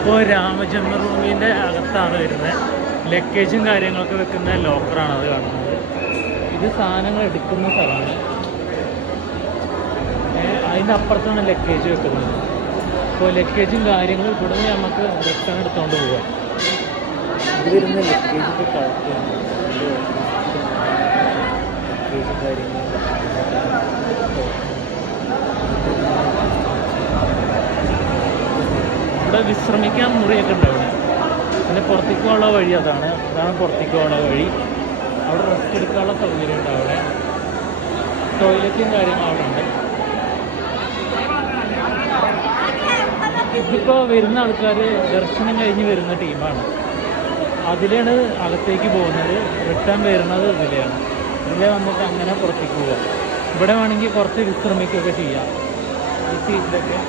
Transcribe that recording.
ഇപ്പോൾ രാമജന്മഭൂമിൻ്റെ അകത്താണ് വരുന്നത്. ലഗേജും കാര്യങ്ങളൊക്കെ വെക്കുന്ന ലോക്കറാണ് അത് കാണുന്നത്. ഇത് സാധനങ്ങൾ എടുക്കുന്ന സ്ഥലമാണ്. അതിൻ്റെ അപ്പുറത്താണ് ലഗേജ് വെക്കുന്നത്. അപ്പോൾ ലഗേജും കാര്യങ്ങളും ഇവിടെ നിന്ന് നമുക്ക് റിട്ടേൺ എടുത്തുകൊണ്ട് പോകാം. ഇത് വരുന്ന ലഗേജിൻ്റെ കളക്റ്റാണ്. ലഗേജും കാര്യങ്ങളും ഇവിടെ വിശ്രമിക്കാൻ മുറിയൊക്കെ ഉണ്ട് അവിടെ. പിന്നെ പുറത്തേക്കുള്ള വഴി അതാണ് പുറത്തേക്കുള്ള വഴി. അവിടെ റെസ്റ്റ് എടുക്കാനുള്ള സൗകര്യം ഉണ്ട്. അവിടെ ടോയ്ലറ്റും കാര്യങ്ങളും അവിടെ ഉണ്ട്. ഇതിപ്പോൾ വരുന്ന ആൾക്കാർ ദർശനം കഴിഞ്ഞ് വരുന്ന ടീമാണ്. അതിലാണ് അകത്തേക്ക് പോകുന്നത്. റിട്ടേൺ വരുന്നത് ഇതിലെയാണ്. ഇതിലെ വന്നിട്ട് അങ്ങനെ പുറത്തേക്ക് പോകാം. ഇവിടെ വേണമെങ്കിൽ കുറച്ച് വിശ്രമിക്കുകയൊക്കെ ചെയ്യാം ഈ സീറ്റിലൊക്കെ.